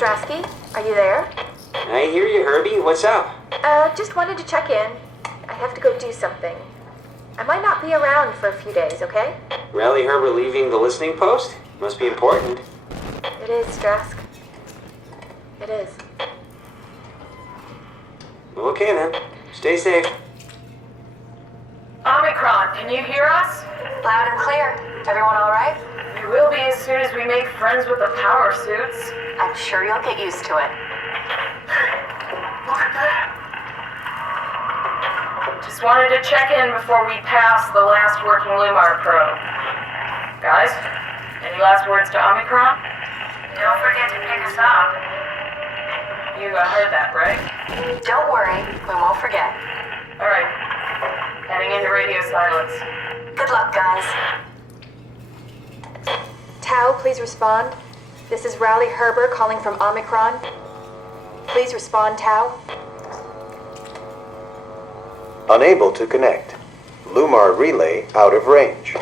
Strasky, are you there? I hear you, Herbie. What's up? Just wanted to check in. I have to go do something. I might not be around for a few days, okay? Rally Herbert leaving the listening post? Must be important. It is, Strask. It is. Okay then. Stay safe. Omicron, can you hear us? Loud and clear. Everyone all right? We will be as soon as we make friends with the power suits. I'm sure you'll get used to it. Look at that. Just wanted to check in before we pass the last working Lumar probe. Guys, any last words to Omicron? Don't forget to pick us up. You heard that, right? Don't worry, we won't forget. Alright. Heading into radio silence. Good luck, guys. Tau, please respond. This is Rowley Herber calling from Omicron. Please respond, Tau. Unable to connect. Lumar relay out of range.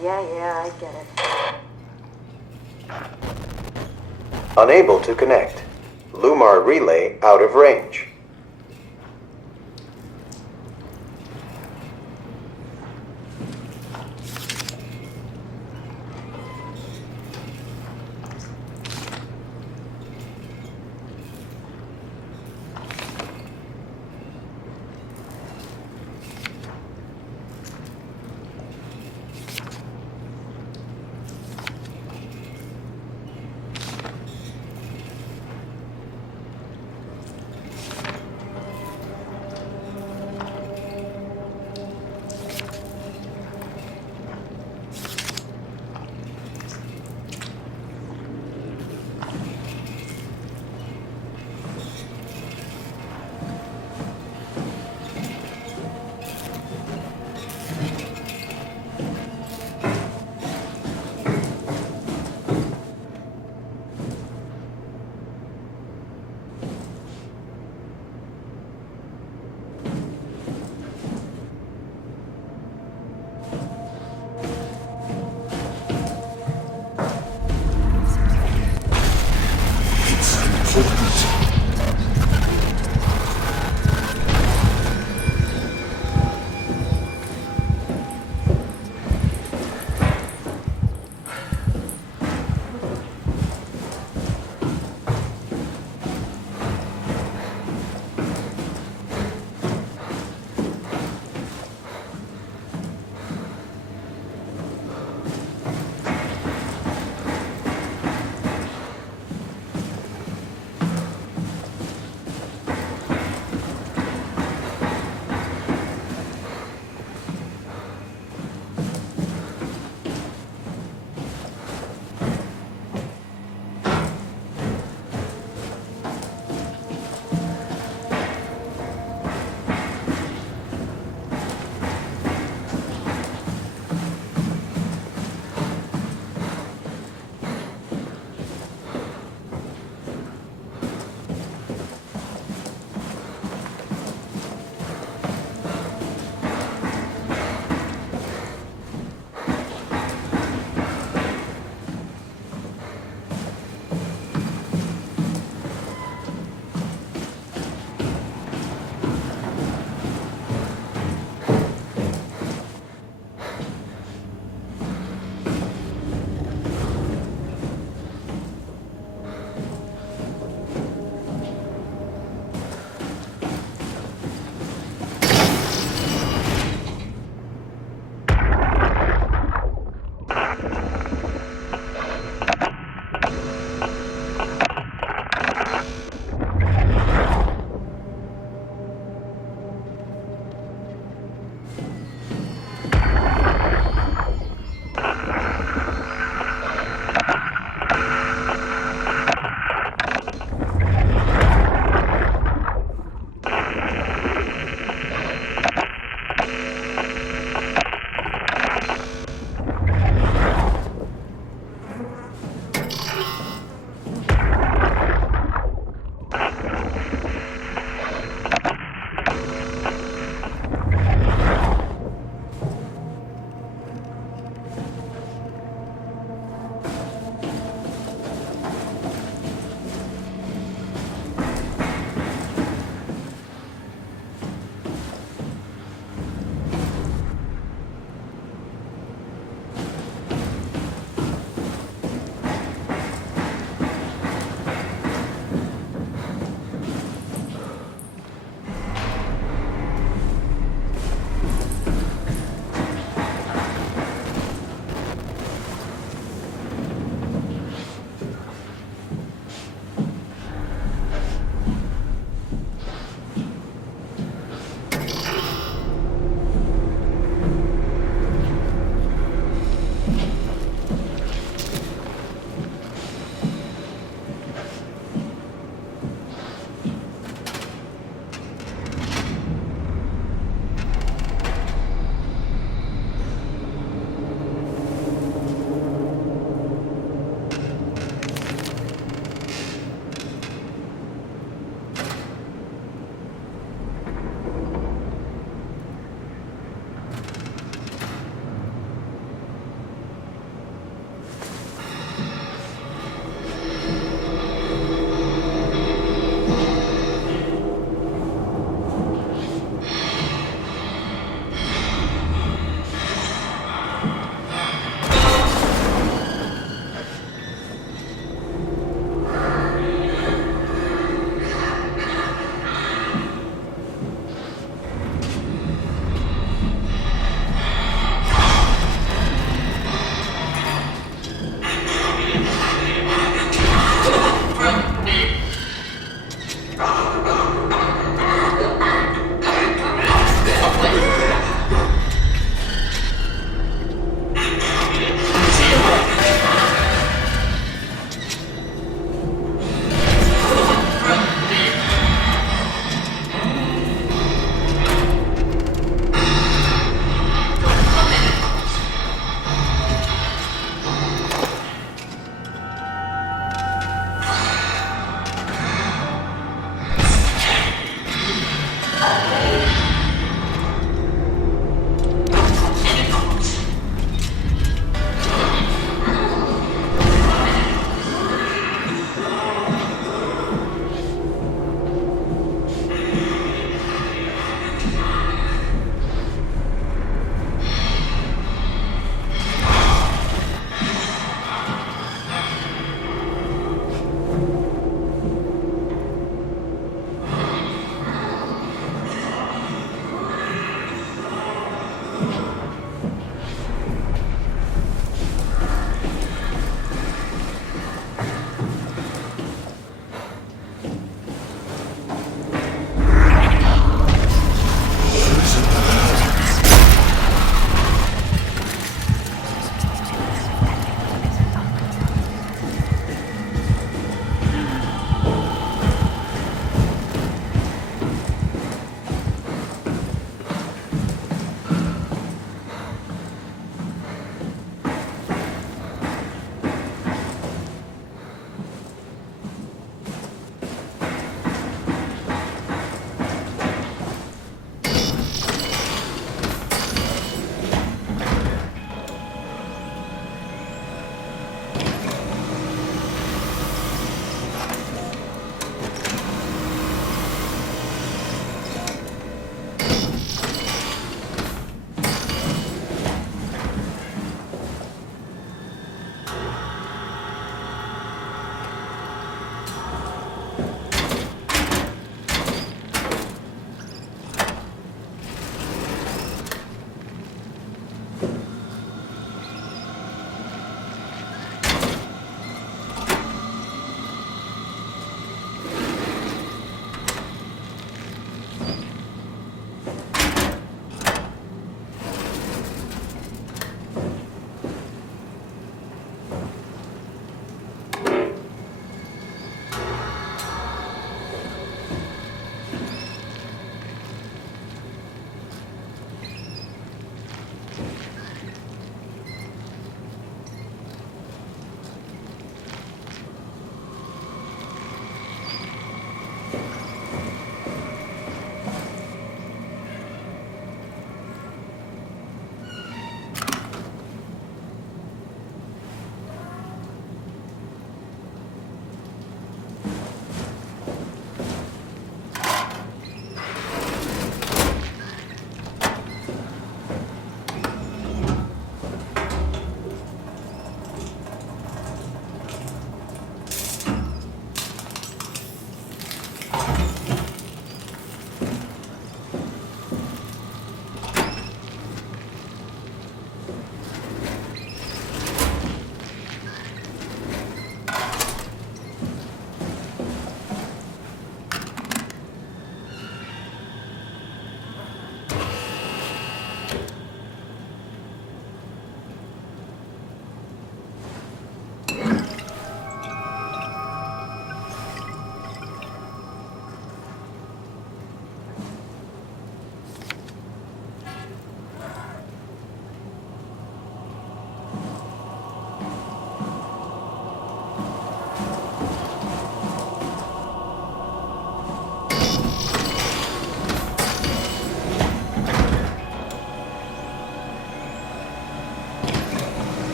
Yeah, I get it. Unable to connect. Lumar relay out of range.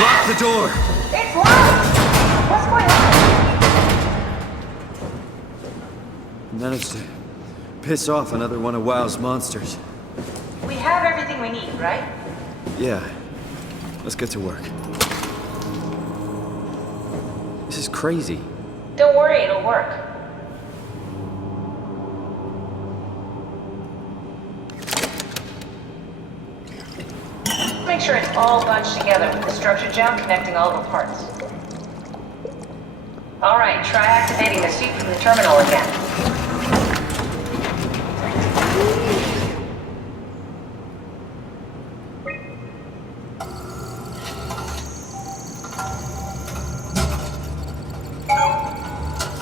Lock the door! It's locked! What's going on? Managed to piss off another one of WoW's monsters. We have everything we need, right? Yeah. Let's get to work. This is crazy. Don't worry, it'll work. Make sure it's all bunched together with the structure gel connecting all the parts. Alright, try activating the suit from the terminal again.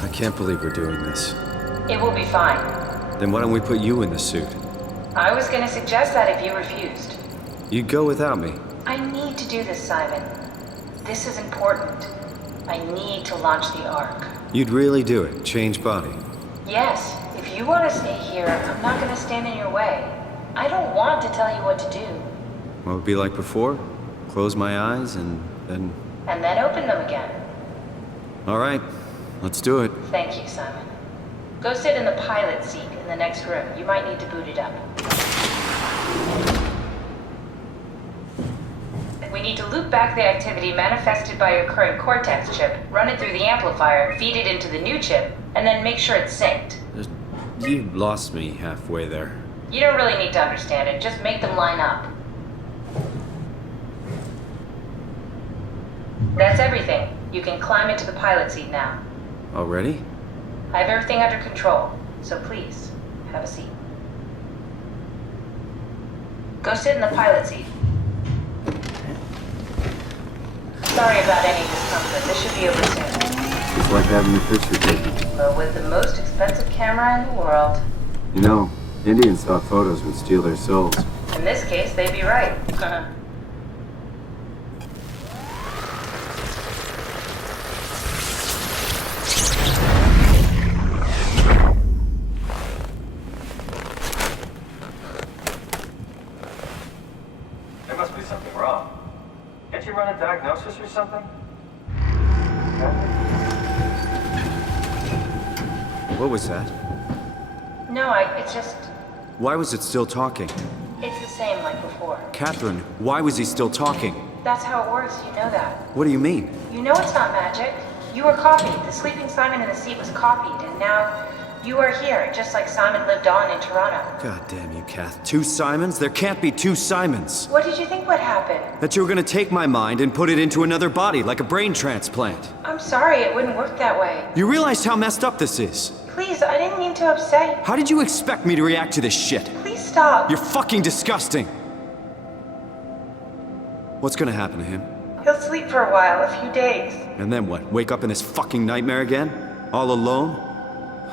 I can't believe we're doing this. It will be fine. Then why don't we put you in the suit? I was gonna suggest that if you refused. You'd go without me. I need to do this, Simon. This is important. I need to launch the Ark. You'd really do it? Change body? Yes, if you want to stay here, I'm not gonna stand in your way. I don't want to tell you what to do. What would it be like before? Close my eyes and then... And then open them again. Alright, let's do it. Thank you, Simon. Go sit in the pilot seat in the next room. You might need to boot it up. We need to loop back the activity manifested by your current Cortex chip, run it through the amplifier, feed it into the new chip, and then make sure it's synced. You lost me halfway there. You don't really need to understand it, just make them line up. That's everything. You can climb into the pilot seat now. Already? I have everything under control, so please, have a seat. Go sit in the pilot seat. Sorry about any discomfort. This should be over soon. It's like having your picture taken. But with the most expensive camera in the world. You know, Indians thought photos would steal their souls. In this case, they'd be right. There must be something wrong. Can't you run a diagnosis or something? What was that? No, it's just... Why was it still talking? It's the same like before. Catherine, why was he still talking? That's how it works, you know that. What do you mean? You know it's not magic. You were copied. The sleeping Simon in the seat was copied, and now you are here, just like Simon lived on in Toronto. God damn you, Kath. 2 Simons? There can't be 2 Simons. What did you think would happen? That you were gonna take my mind and put it into another body, like a brain transplant. I'm sorry, it wouldn't work that way. You realize how messed up this is? Please, I didn't mean to upset you. How did you expect me to react to this shit? Please stop. You're fucking disgusting. What's gonna happen to him? He'll sleep for a while, a few days. And then what? Wake up in this fucking nightmare again? All alone?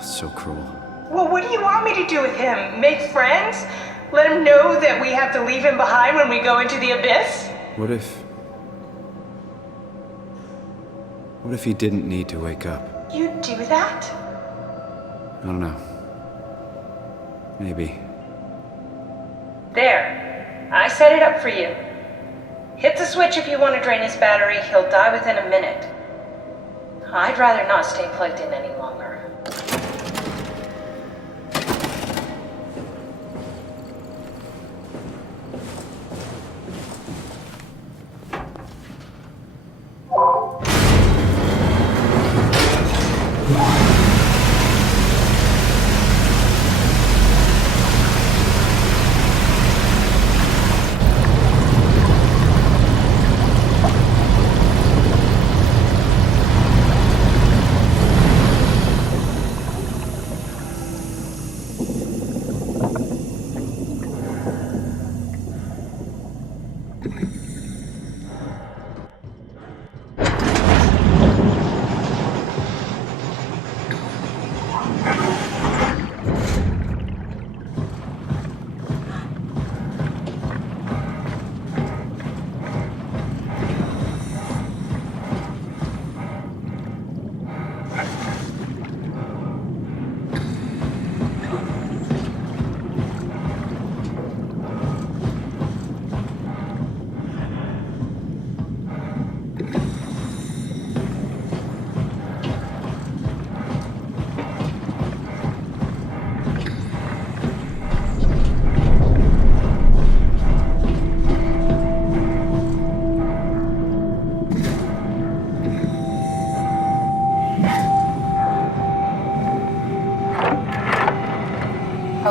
So cruel. Well, what do you want me to do with him? Make friends? Let him know that we have to leave him behind when we go into the abyss? What if he didn't need to wake up? You'd do that? I don't know. Maybe. There. I set it up for you. Hit the switch if you want to drain his battery. He'll die within a minute. I'd rather not stay plugged in any longer.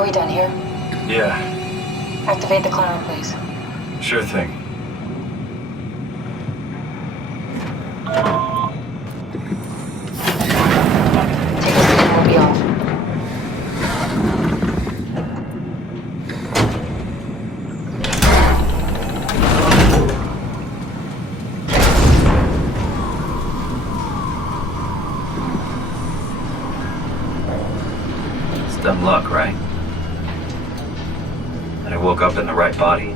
we done here? Yeah, Activate the climber, please. sure thing. Take a seat and we'll be off. It's dumb luck, right? And I woke up in the right body.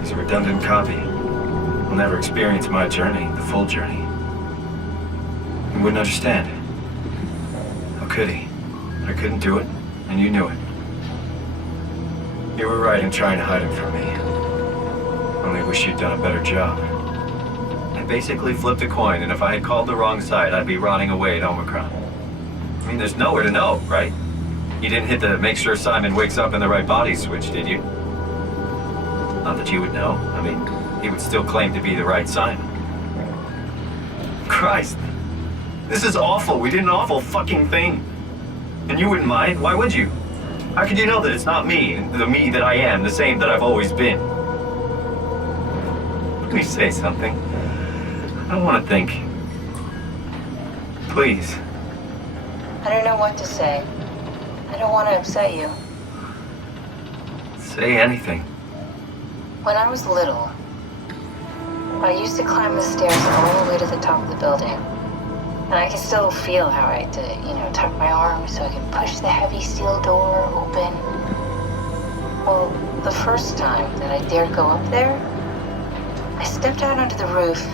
He's a redundant copy. He'll never experience my journey, the full journey. He wouldn't understand. How could he? I couldn't do it, and you knew it. You were right in trying to hide him from me. Only wish you'd done a better job. I basically flipped a coin, and if I had called the wrong side, I'd be rotting away at Omicron. I mean, there's nowhere to know, right? You didn't hit the make sure Simon wakes up in the right body switch, did you? Not that you would know. I mean, he would still claim to be the right Simon. Christ. This is awful. We did an awful fucking thing. And you wouldn't mind. Why would you? How could you know that it's not me, the me that I am, the same that I've always been? Let me say something. I don't want to think. Please. I don't know what to say. I don't want to upset you. Say anything. When I was little, I used to climb the stairs all the way to the top of the building. And I can still feel how I had to, tuck my arms so I could push the heavy steel door open. Well, the first time that I dared go up there, I stepped out onto the roof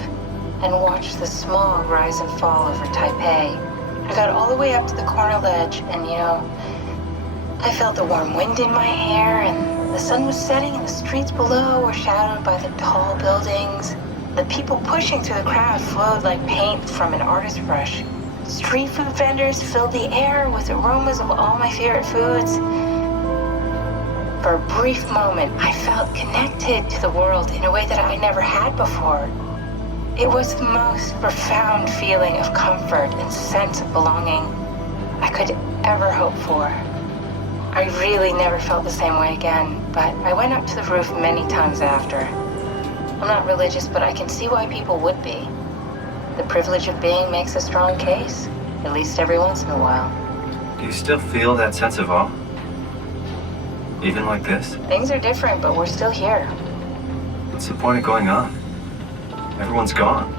and watched the smog rise and fall over Taipei. I got all the way up to the corner ledge and, I felt the warm wind in my hair and the sun was setting and the streets below were shadowed by the tall buildings. The people pushing through the crowd flowed like paint from an artist's brush. Street food vendors filled the air with aromas of all my favorite foods. For a brief moment, I felt connected to the world in a way that I never had before. It was the most profound feeling of comfort and sense of belonging I could ever hope for. I really never felt the same way again, but I went up to the roof many times after. I'm not religious, but I can see why people would be. The privilege of being makes a strong case, at least every once in a while. Do you still feel that sense of awe? Even like this? Things are different, but we're still here. What's the point of going on? Everyone's gone.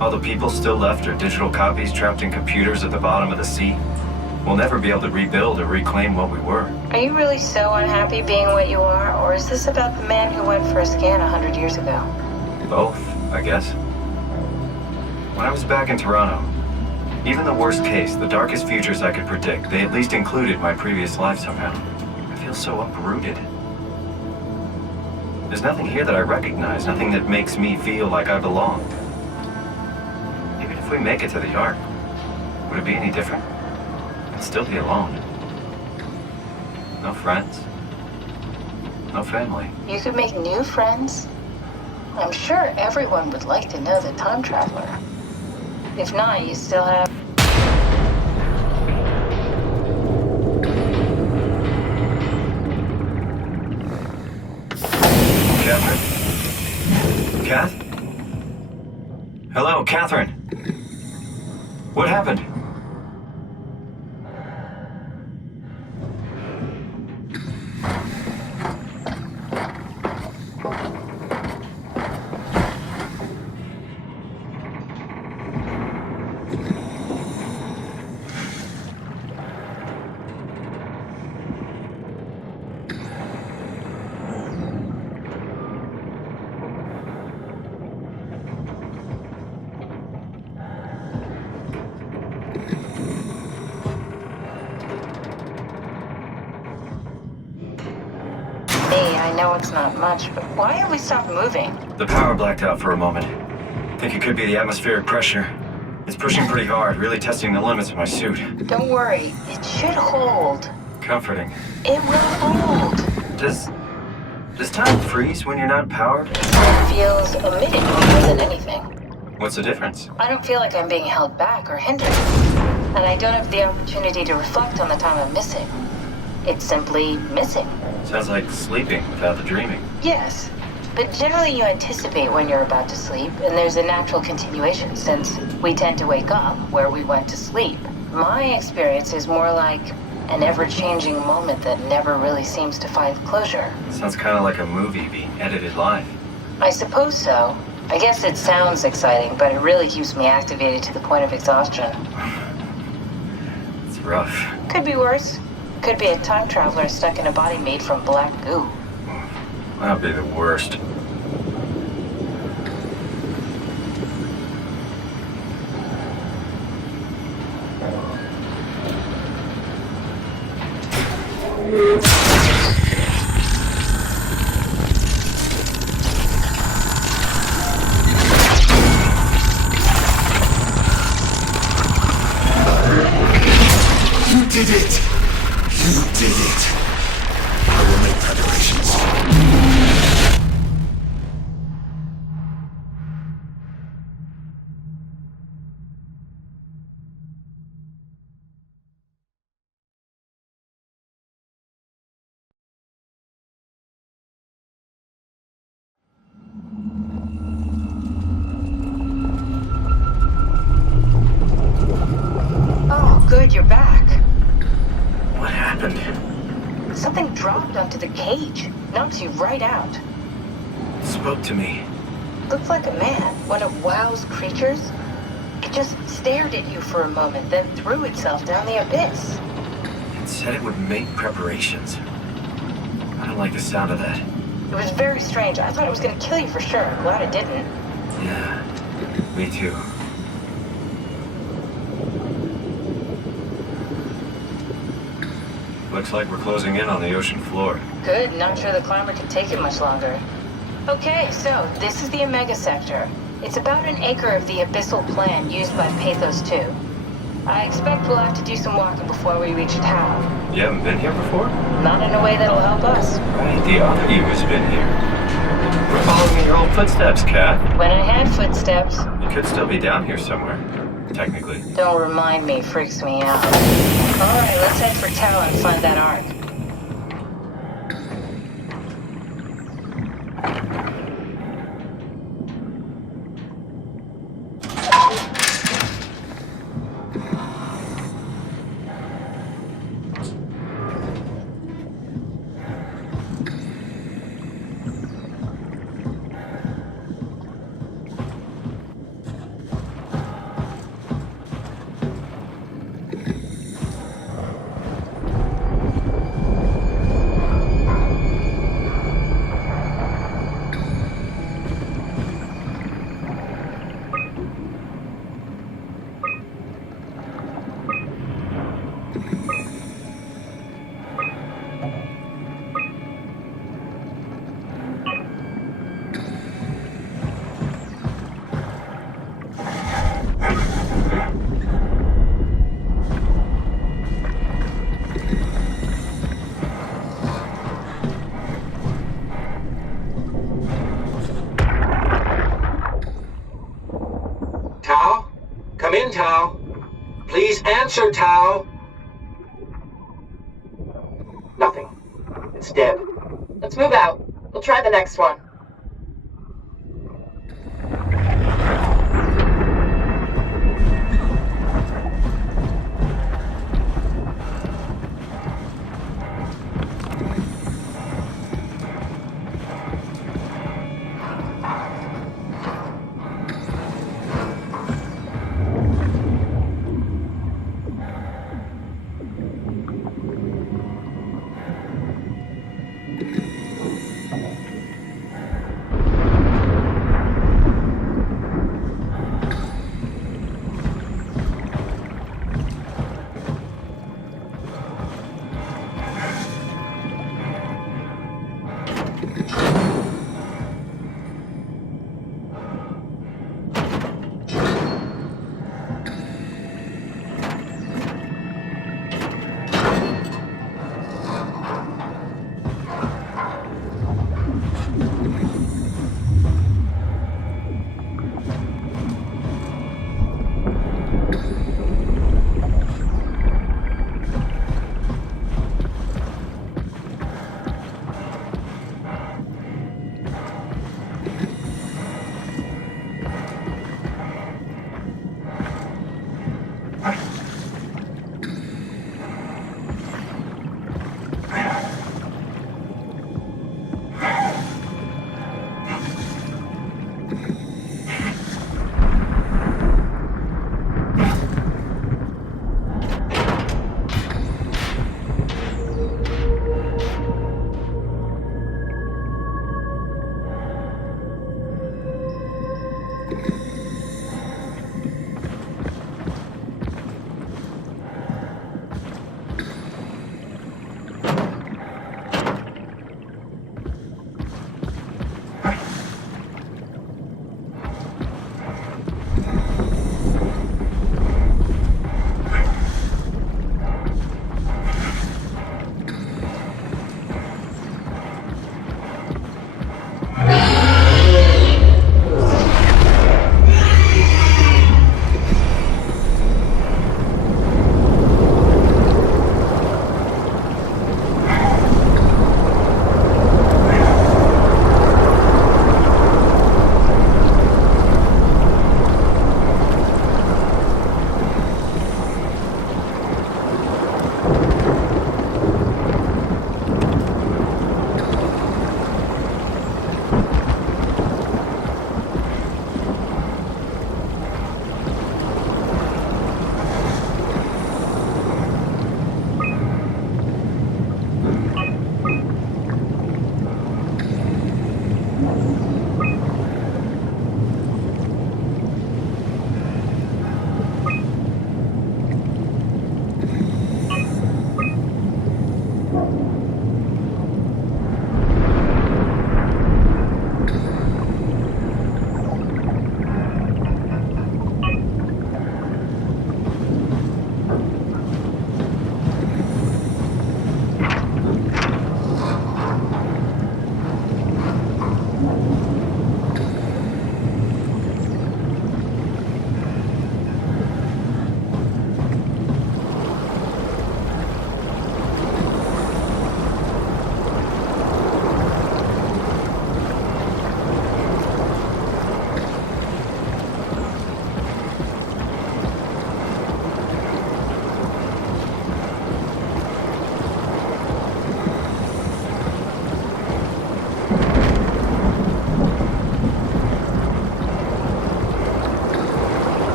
All the people still left are digital copies trapped in computers at the bottom of the sea. We'll never be able to rebuild or reclaim what we were. Are you really so unhappy being what you are, or is this about the man who went for a scan 100 years ago? Both, I guess. When I was back in Toronto, even the worst case, the darkest futures I could predict, they at least included my previous life somehow. I feel so uprooted. There's nothing here that I recognize, nothing that makes me feel like I belong. Even if we make it to the Ark, would it be any different? I'd still be alone. No friends. No family. You could make new friends. I'm sure everyone would like to know the time traveler. If not, you still have... Catherine? Kath? Hello, Catherine. What happened? I know it's not much, but why have we stopped moving? The power blacked out for a moment. Think it could be the atmospheric pressure. It's pushing pretty hard, really testing the limits of my suit. Don't worry, it should hold. Comforting. It will hold. Does time freeze when you're not powered? Time feels omitted more than anything. What's the difference? I don't feel like I'm being held back or hindered. And I don't have the opportunity to reflect on the time I'm missing. It's simply missing. Sounds like sleeping without the dreaming. Yes, but generally you anticipate when you're about to sleep, and there's a natural continuation since we tend to wake up where we went to sleep. My experience is more like an ever-changing moment that never really seems to find closure. Sounds kind of like a movie being edited live. I suppose so. I guess it sounds exciting, but it really keeps me activated to the point of exhaustion. It's rough. Could be worse. Could be a time traveler stuck in a body made from black goo. That'd be the worst. You did it! You did it! I will make preparations. Oh, good, you're back. What happened? Something dropped onto the cage. Knocks you right out. It spoke to me. Looked like a man, one of WoW's creatures. It just stared at you for a moment, then threw itself down the abyss. It said it would make preparations. I don't like the sound of that. It was very strange. I thought it was going to kill you for sure. I'm glad it didn't. Yeah, me too. Looks like we're closing in on the ocean floor. Good, not sure the climber could take it much longer. Okay, so this is the Omega Sector. It's about an acre of the abyssal plan used by Pathos 2. I expect we'll have to do some walking before we reach town. You haven't been here before? Not in a way that'll help us. Right, the other you has been here. We're following in your old footsteps, Kat. When I had footsteps. You could still be down here somewhere, technically. Don't remind me, freaks me out. Alright, let's head for Tau and find that ark. Tau? Come in, Tau. Please answer, Tau. Nothing. It's dead. Let's move out. We'll try the next one.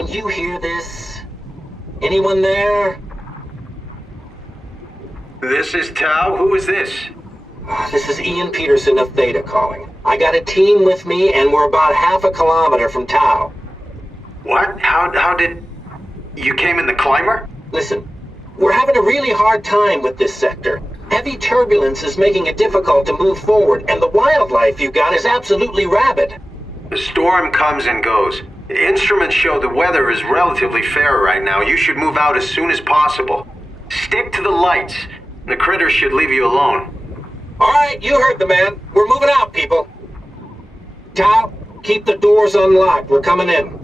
can you hear this? Anyone there? This is Tau. Who is this? This is Ian Peterson of Theta calling. I got a team with me, and we're about half a kilometer from Tau. What? How did... You came in the climber? Listen, we're having a really hard time with this sector. Heavy turbulence is making it difficult to move forward, and the wildlife you got is absolutely rabid. The storm comes and goes. The instruments show the weather is relatively fair right now. You should move out as soon as possible. Stick to the lights. The critters should leave you alone. All right, you heard the man. We're moving out, people. Tau, keep the doors unlocked. We're coming in.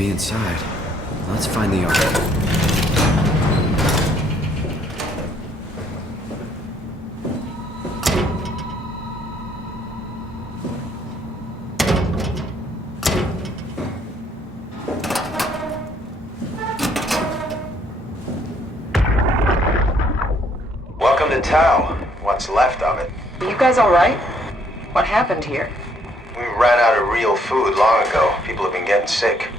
be inside. Let's find the ark. Welcome to town. What's left of it. You guys alright? What happened here? We ran out of real food long ago. People have been getting sick.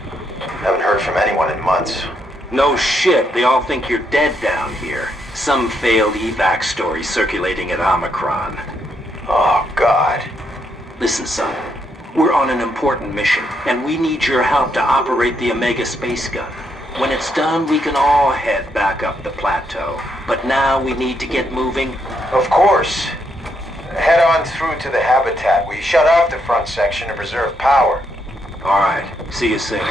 Haven't heard from anyone in months. No shit, they all think you're dead down here. Some failed evac story circulating at Omicron. Oh, God. Listen, son. We're on an important mission, and we need your help to operate the Omega space gun. When it's done, we can all head back up the plateau. But now we need to get moving. Of course. Head on through to the habitat. We shut off the front section to preserve power. All right. See you soon.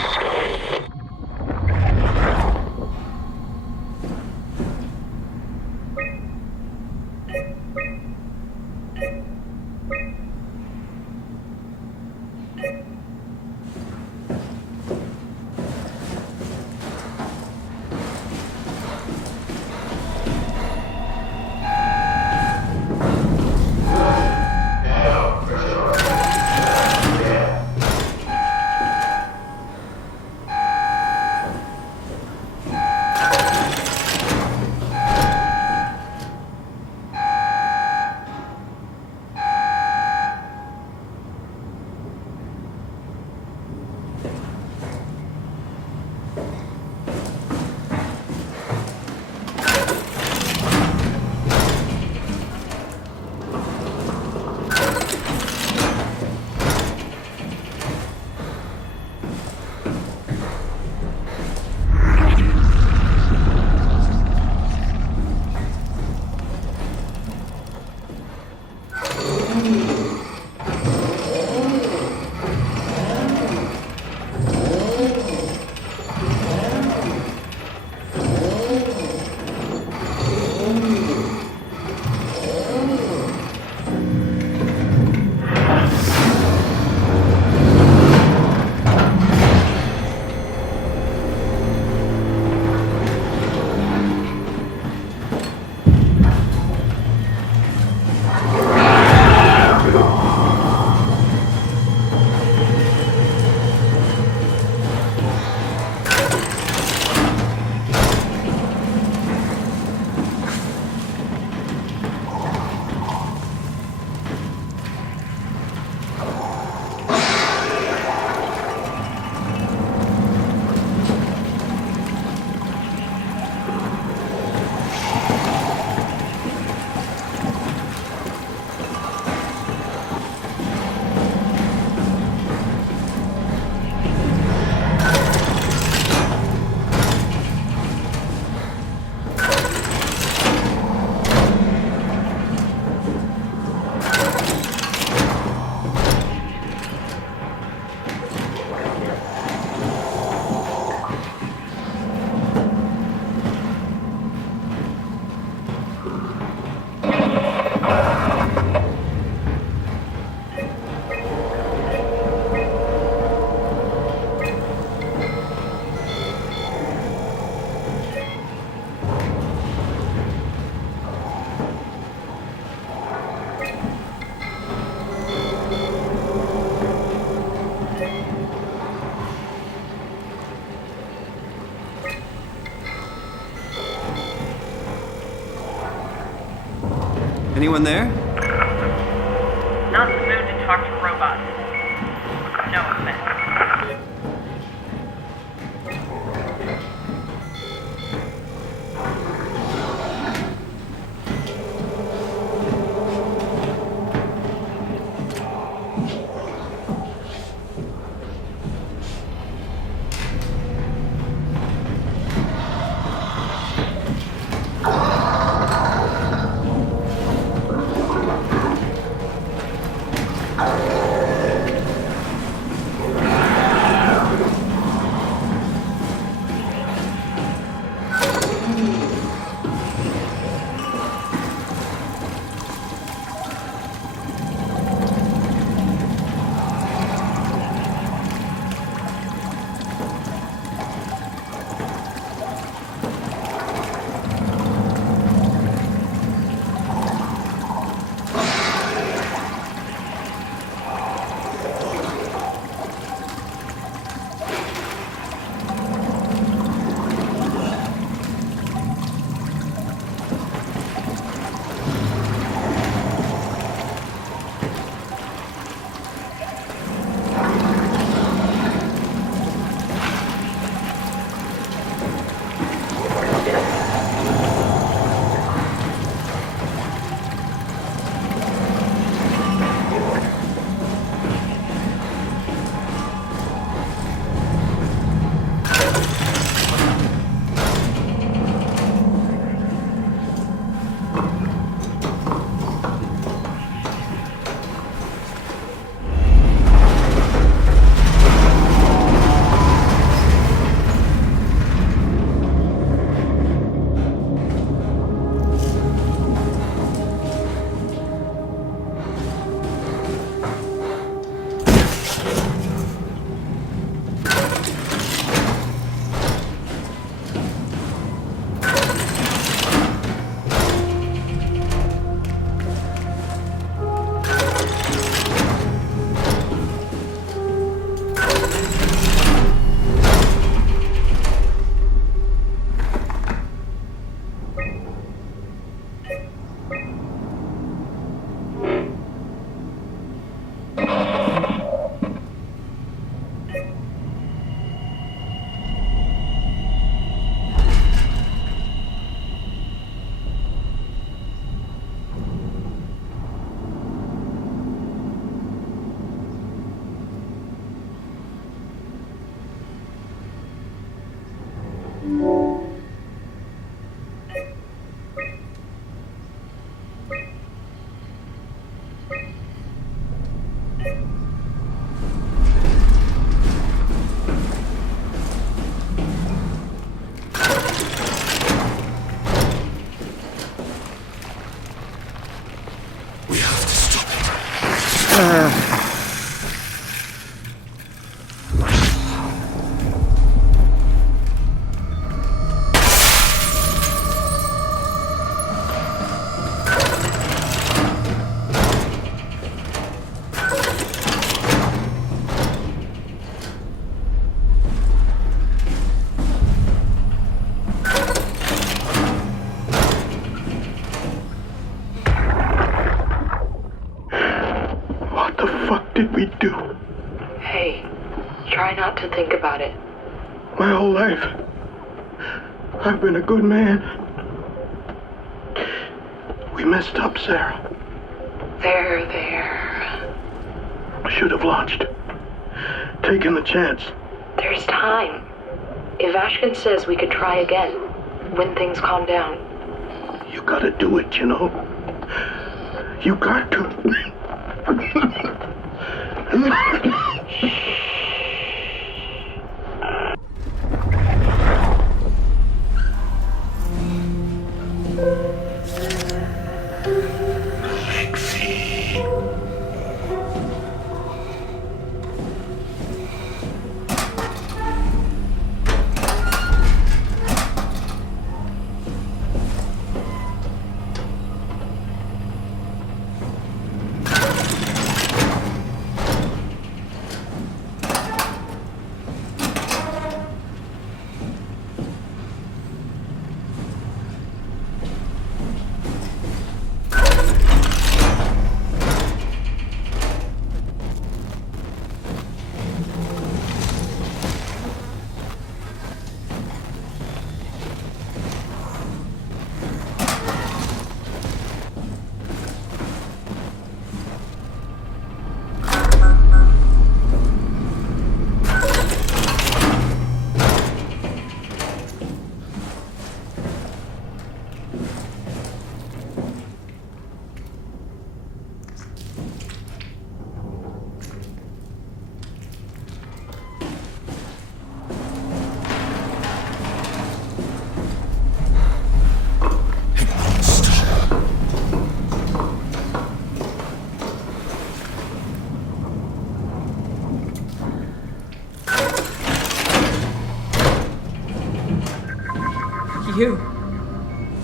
Anyone there? Not in the mood to talk to robots. No offense. What the fuck did we do? Hey, try not to think about it. My whole life, I've been a good man. We messed up, Sarah. There. Should have launched. Taken the chance. There's time. If Ashkin says we could try again, when things calm down. You gotta do it, you know. You got to.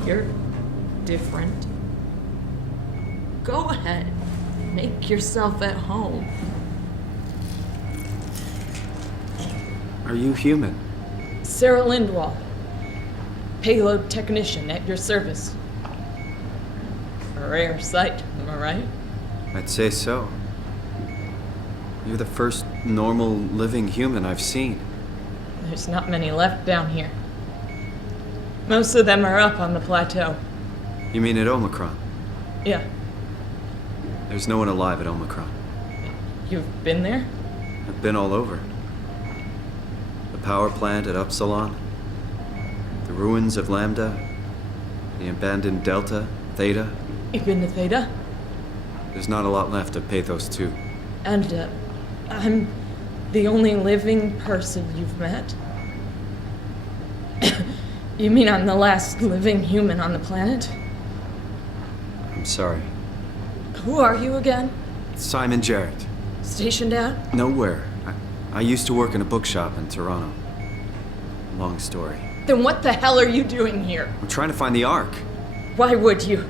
You're different. Go ahead. Make yourself at home. Are you human? Sarah Lindwall. Payload technician at your service. A rare sight, am I right? I'd say so. You're the first normal living human I've seen. There's not many left down here. Most of them are up on the plateau. You mean at Omicron? Yeah. There's no one alive at Omicron. You've been there? I've been all over. The power plant at Upsilon, the ruins of Lambda, the abandoned Delta, Theta. You've been to Theta? There's not a lot left of Pathos 2. And, I'm the only living person you've met? You mean I'm the last living human on the planet? I'm sorry. Who are you again? Simon Jarrett. Stationed out? Nowhere. I used to work in a bookshop in Toronto. Long story. Then what the hell are you doing here? I'm trying to find the Ark. Why would you?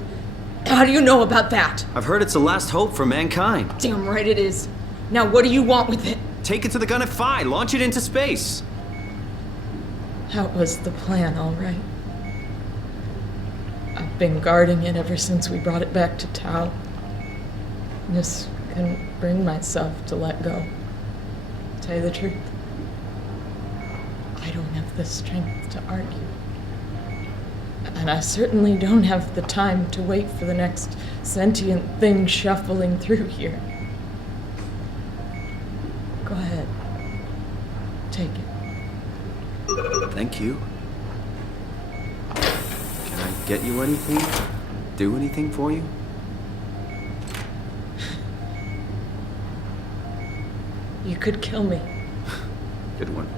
How do you know about that? I've heard it's the last hope for mankind. Damn right it is. Now what do you want with it? Take it to the Gun Phi. Launch it into space. That was the plan, all right. I've been guarding it ever since we brought it back to Tau. Just couldn't bring myself to let go. To tell you the truth, I don't have the strength to argue. And I certainly don't have the time to wait for the next sentient thing shuffling through here. Go ahead. Take it. Thank you. Can I get you anything? Do anything for you? You could kill me. Good one.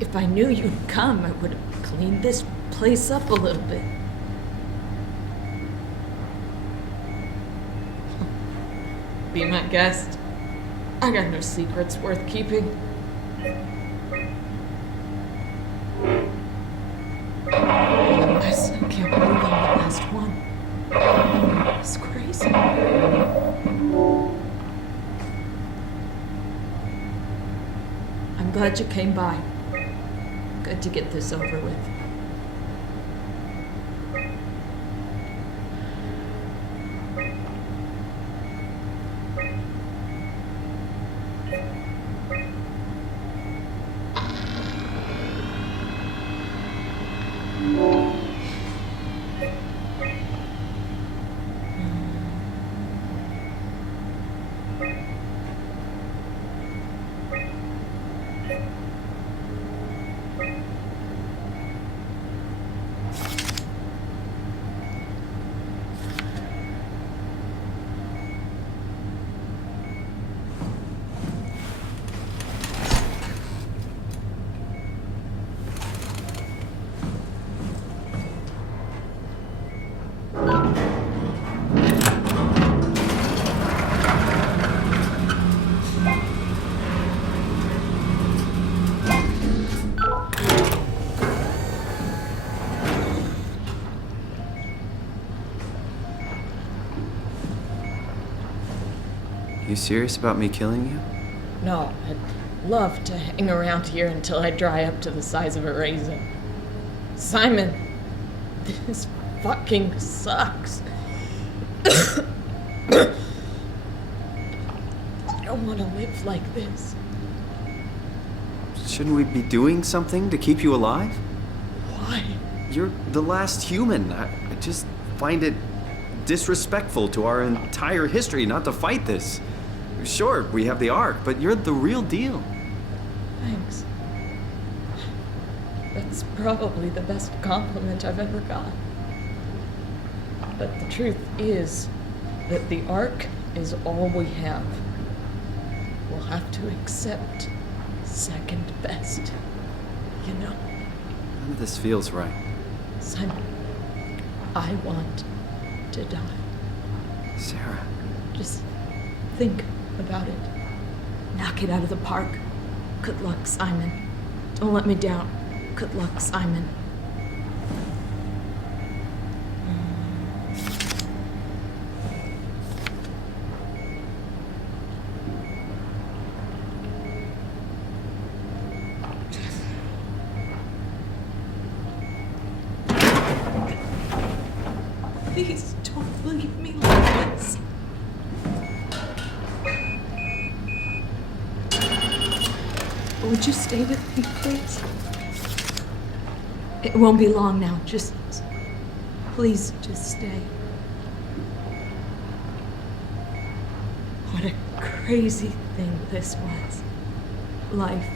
If I knew you'd come, I would have cleaned this place up a little bit. be my guest. I got no secrets worth keeping. I still can't believe I'm the last one. It's crazy. I'm glad you came by. Good to get this over with. You serious about me killing you? No, I'd love to hang around here until I dry up to the size of a raisin. Simon, this fucking sucks. I don't want to live like this. Shouldn't we be doing something to keep you alive? Why? You're the last human. I just find it disrespectful to our entire history not to fight this. Sure, we have the Ark, but you're the real deal. Thanks. That's probably the best compliment I've ever got. But the truth is that the Ark is all we have. We'll have to accept second best, you know? None of this feels right. Simon, I want to die. Sarah. Just think about it. Knock it out of the park. Good luck, Simon. Don't let me down. Good luck, Simon. Please don't leave me like this. Would you stay with me, please? It won't be long now. Please, just stay. What a crazy thing this was. Life.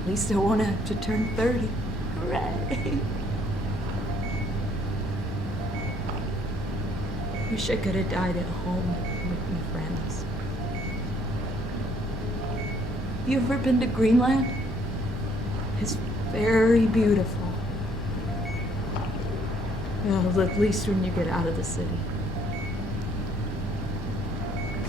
At least I won't have to turn 30. Hooray. Wish I could have died at home with my friends. You ever been to Greenland? It's very beautiful. Well, at least when you get out of the city.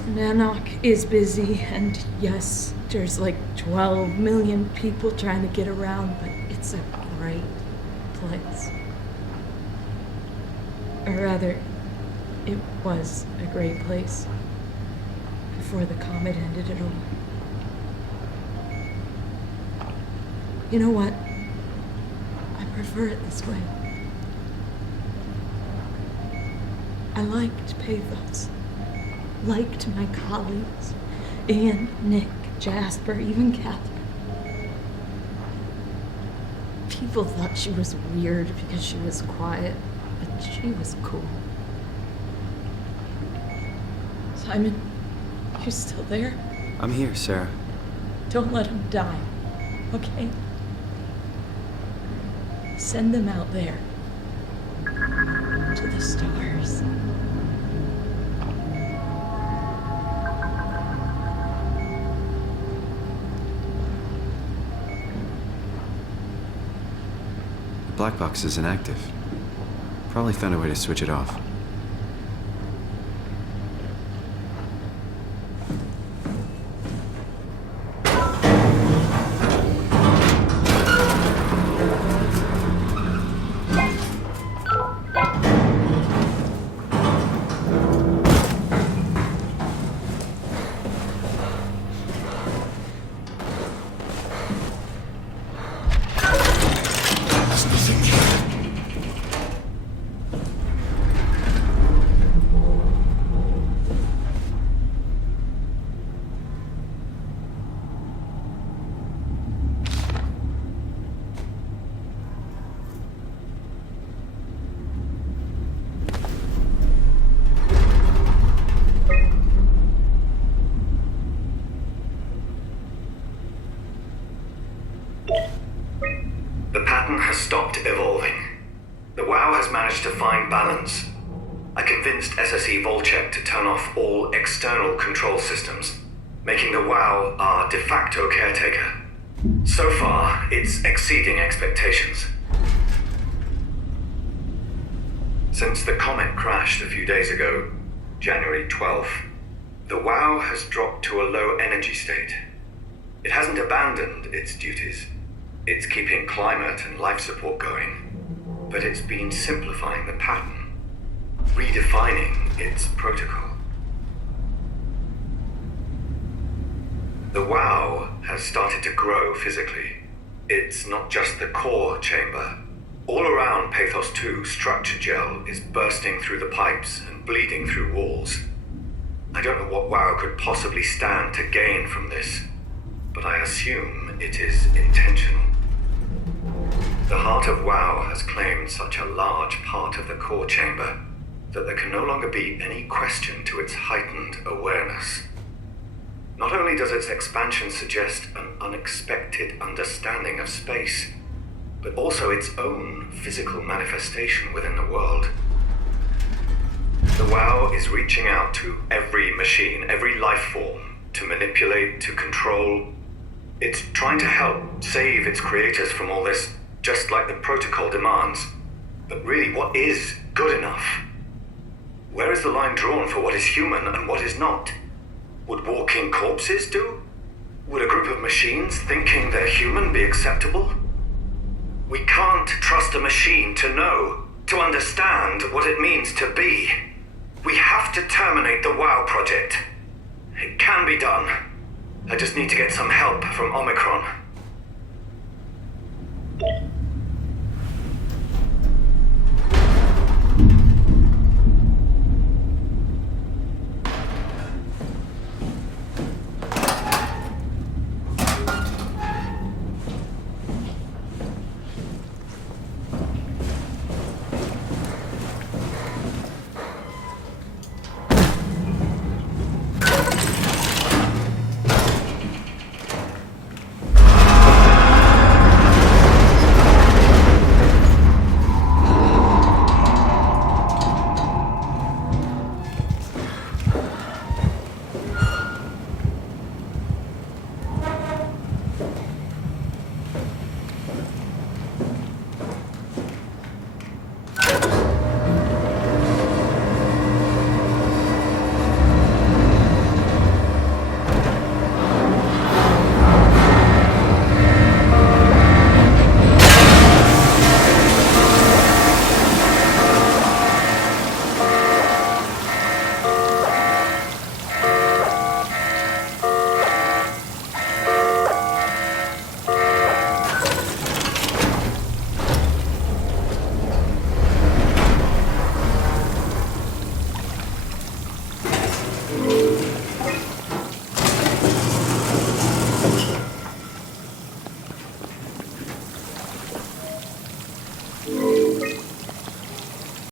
Nanook is busy, and yes, there's like 12 million people trying to get around, but it's a great place. Or rather, it was a great place before the comet ended it all. You know what? I prefer it this way. I liked Pathos. Liked my colleagues. Ian, Nick, Jasper, even Catherine. People thought she was weird because she was quiet, but she was cool. Simon, you still there? I'm here, Sarah. Don't let him die, okay? Send them out there. To the stars. The black box is inactive. Probably found a way to switch it off. managed to find balance. I convinced SSE Volchek to turn off all external control systems, making the WOW our de facto caretaker. So far, it's exceeding expectations. Since the comet crashed a few days ago, January 12th, the WOW has dropped to a low energy state. It hasn't abandoned its duties. It's keeping climate and life support going, but it's been simplifying the pattern, redefining its protocol. The WOW has started to grow physically. It's not just the core chamber. All around Pathos 2, structure gel is bursting through the pipes and bleeding through walls. I don't know what WOW could possibly stand to gain from this, but I assume it is intentional. The heart of WOW has claimed such a large part of the core chamber that there can no longer be any question to its heightened awareness. Not only does its expansion suggest an unexpected understanding of space, but also its own physical manifestation within the world. The WOW is reaching out to every machine, every life form, to manipulate, to control. It's trying to help save its creators from all this, just like the protocol demands. But really, what is good enough? Where is the line drawn for what is human and what is not? Would walking corpses do? Would a group of machines thinking they're human be acceptable? We can't trust a machine to know, to understand what it means to be. We have to terminate the WOW project. It can be done. I just need to get some help from Omicron.